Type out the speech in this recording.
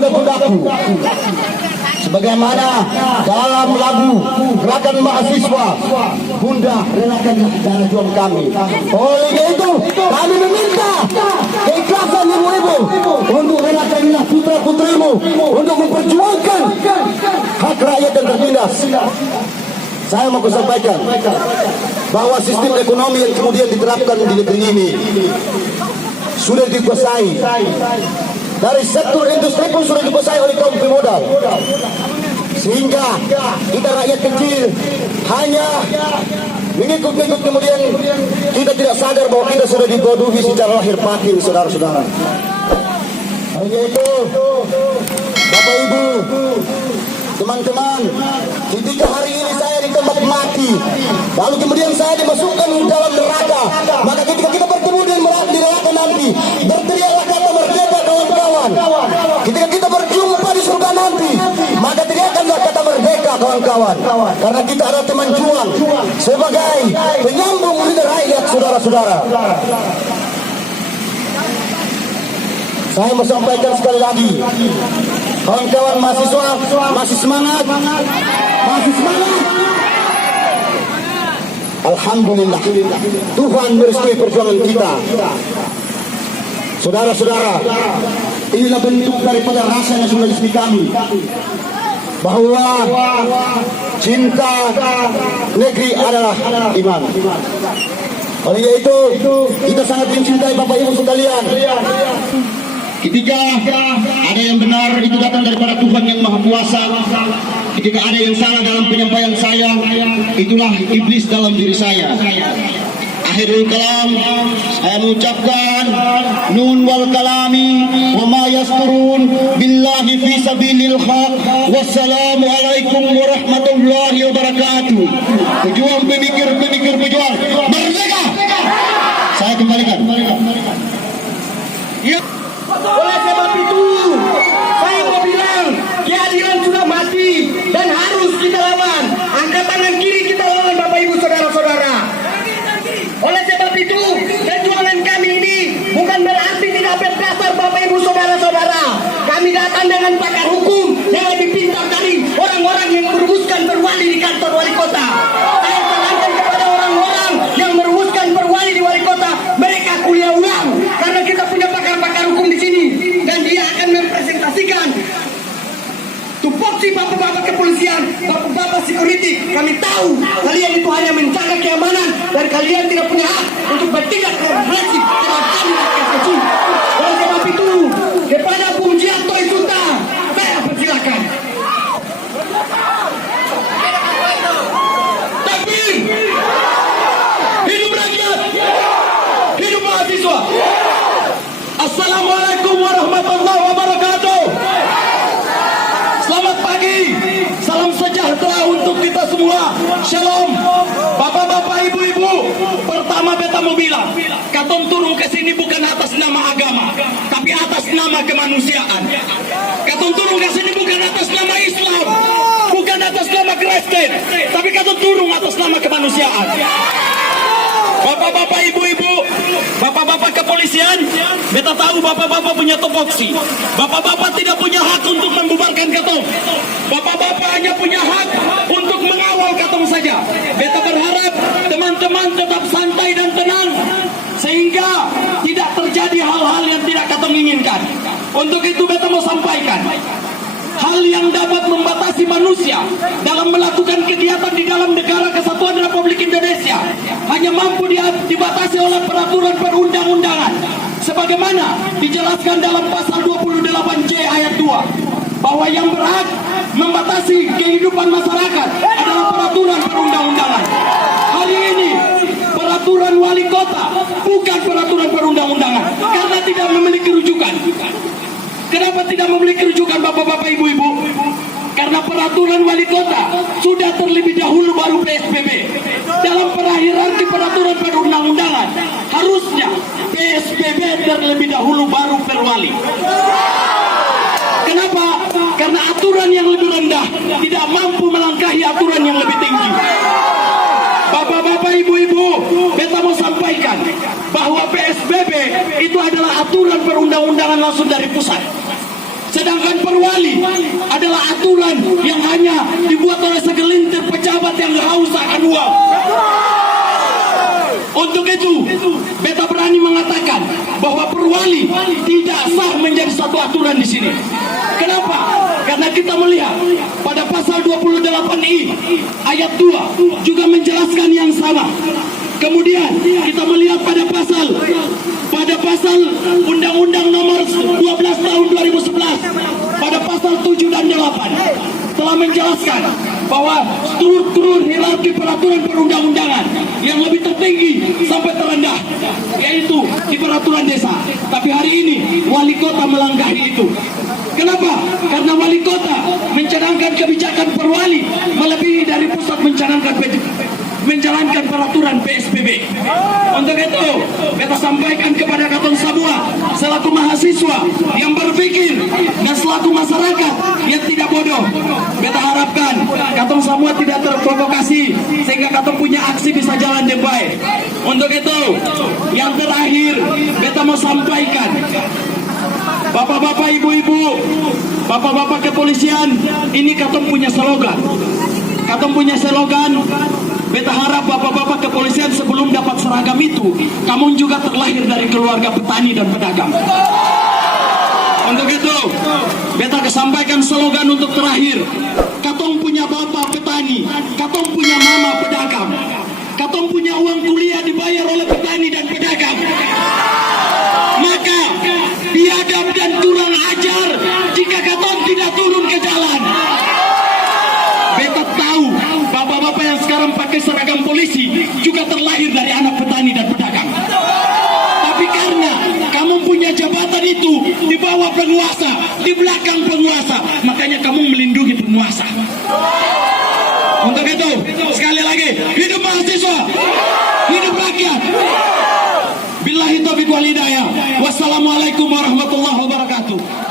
bunda-bundaku, sebagaimana dalam lagu Gerakan Mahasiswa, Bunda relakanlah darah juang kami. Oleh itu kami meminta keikhlasan ibu-ibu untuk relakanlah putra-putrimu untuk memperjuangkan hak rakyat yang tertindas. Saya mau sampaikan bahwa sistem ekonomi yang kemudian diterapkan di negeri ini sudah dikuasai. Dari sektor industri pun sudah dikuasai oleh kaum pemodal. Sehingga kita rakyat kecil hanya mengikut-ikut, kemudian kita tidak sadar bahwa kita sudah dibodohi secara lahir batin, saudara-saudara. Hanya itu, Bapak Ibu, teman-teman, ketika hari ini saya ditembak mati, lalu kemudian saya dimasukkan dalam neraka, maka ketika kita bertemu di neraka nanti, berteriaklah kata merdeka, kawan-kawan. Ketika kita berjumpa di surga nanti, maka teriakanlah kata merdeka, kawan-kawan. Karena kita adalah teman juang sebagai penyambung lidah rakyat, saudara-saudara. Saya mau sampaikan sekali lagi, kawan-kawan mahasiswa masih semangat, masih semangat. Alhamdulillah, Tuhan merestui perjuangan kita. Saudara-saudara, inilah bentuk daripada rasa nasionalisme kami, bahwa cinta negeri adalah iman. Oleh itu, kita sangat mencintai Bapak Ibu sekalian. Ketika ada yang benar, itu datang daripada Tuhan yang Maha Kuasa. Ketika ada yang salah dalam penyampaian saya, itulah iblis dalam diri saya. Akhirul kalam, saya mengucapkan nun wal kalami wa ma yasturun billahi fi sabilil haq. Wassalamualaikum warahmatullahi wabarakatuh. Pejuang, pemikir pejuang, merdeka. Saya kembalikan. Ya. Oleh sebab itu, saya mau bilang, keadilan sudah mati dan harus kita lawan. Angkat tangan kiri kita lawan, Bapak Ibu saudara-saudara. Oleh sebab itu, perjuangan kami ini bukan berarti tidak berdasar, Bapak Ibu saudara-saudara. Kami datang dengan pakar hukum yang lebih pintar dari orang-orang yang merumuskan perwali di kantor wali kota. Saya sarankan kepada orang-orang yang merumuskan perwali di wali kota, mereka kuliah ulang, karena kita punya pakar-pakar hukum di sini dan dia akan mempresentasikan tupoksi bapak-bapak kepolisian, bapak-bapak security. Kami tahu kalian itu hanya menjaga keamanan dan kalian tidak punya hak untuk bertindak represif terhadap kami rakyat kecil. Oleh sebab itu, kepada Bung Jianto Isuta, saya persilakan. Takbir! Hidup rakyat! Hidup mahasiswa! Assalamualaikum warahmatullahi wabarakatuh. Selamat pagi, salam sejahtera untuk kita semua. Shalom, bapak-bapak, ibu-ibu. Pertama beta mau bilang, katong turun ke sini bukan atas nama agama, tapi atas nama kemanusiaan. Katong turun ke sini bukan atas nama Islam, bukan atas nama Kristen, tapi katong turun atas nama kemanusiaan. Bapak-bapak, ibu-ibu, bapak-bapak kepolisian, beta tahu bapak-bapak punya topoksi. Bapak-bapak tidak punya hak untuk membubarkan katong. Bapak-bapak hanya punya hak untuk mengawal katong saja. Beta berharap teman-teman tetap santai dan tenang, sehingga tidak terjadi hal-hal yang tidak katong inginkan. Untuk itu beta mau sampaikan, hal yang dapat membatasi manusia dalam melakukan kegiatan di dalam negara kesatuan Republik Indonesia hanya mampu dibatasi oleh peraturan perundang-undangan, sebagaimana dijelaskan dalam pasal 28C ayat 2, bahwa yang berhak membatasi kehidupan masyarakat adalah peraturan perundang-undangan. Hari ini peraturan wali kota bukan peraturan perundang-undangan, karena tidak memiliki rujukan. Kenapa tidak memiliki rujukan, bapak-bapak, ibu-ibu? Karena peraturan wali kota sudah terlebih dahulu baru PSBB. Dalam hierarki peraturan perundang-undangan, harusnya PSBB terlebih dahulu baru perwali. Kenapa? Karena aturan yang lebih rendah tidak mampu melangkahi aturan yang lebih tinggi. Bapak-bapak, ibu-ibu, beta mau sampaikan bahwa PSBB itu adalah aturan perundang-undangan langsung dari pusat. Sedangkan perwali adalah aturan yang hanya dibuat oleh segelintir pejabat yang haus akan uang. Untuk itu, beta berani mengatakan bahwa perwali tidak sah menjadi satu aturan di sini. Kenapa? Karena kita melihat pada pasal 28I ayat 2 juga menjelaskan yang sama. Kemudian kita melihat pada pasal Undang-Undang Nomor 12 Tahun 2011 pada pasal 7 dan 8 telah menjelaskan bahwa struktur hierarki peraturan perundang-undangan yang lebih tertinggi sampai terendah yaitu di peraturan desa. Tapi hari ini wali kota melanggahi itu. Kenapa? Karena wali kota mencanangkan kebijakan perwali melebihi dari pusat menjalankan peraturan PSBB. Untuk itu, beta sampaikan kepada katong semua selaku mahasiswa yang berpikir dan selaku masyarakat yang tidak bodoh. Beta harapkan katong semua tidak terprovokasi sehingga katong punya aksi bisa jalan dengan baik. Untuk itu, yang terakhir beta mau sampaikan, bapak-bapak, ibu-ibu, bapak-bapak kepolisian, ini katong punya slogan. Katong punya slogan. Beta harap bapak-bapak kepolisian sebelum dapat seragam itu, kamu juga terlahir dari keluarga petani dan pedagang. Untuk itu, beta kesampaikan slogan untuk terakhir. Katong punya bapak petani, katong punya mama pedagang, katong punya uang kuliah dibayar oleh petani dan pedagang. Maka biadab dan kurang ajar jika katong tidak turun ke jalan. Beta tahu bapak-bapak yang sekarang pakai seragam polisi juga terlahir dari anak petani dan pedagang. Tapi karena kamu punya jabatan itu di bawah penguasa, di belakang penguasa, makanya kamu melindungi penguasa. Untuk itu, sekali lagi, hidup mahasiswa, hidup rakyat. Billahi taufiq wal hidayah. Wassalamualaikum warahmatullahi wabarakatuh.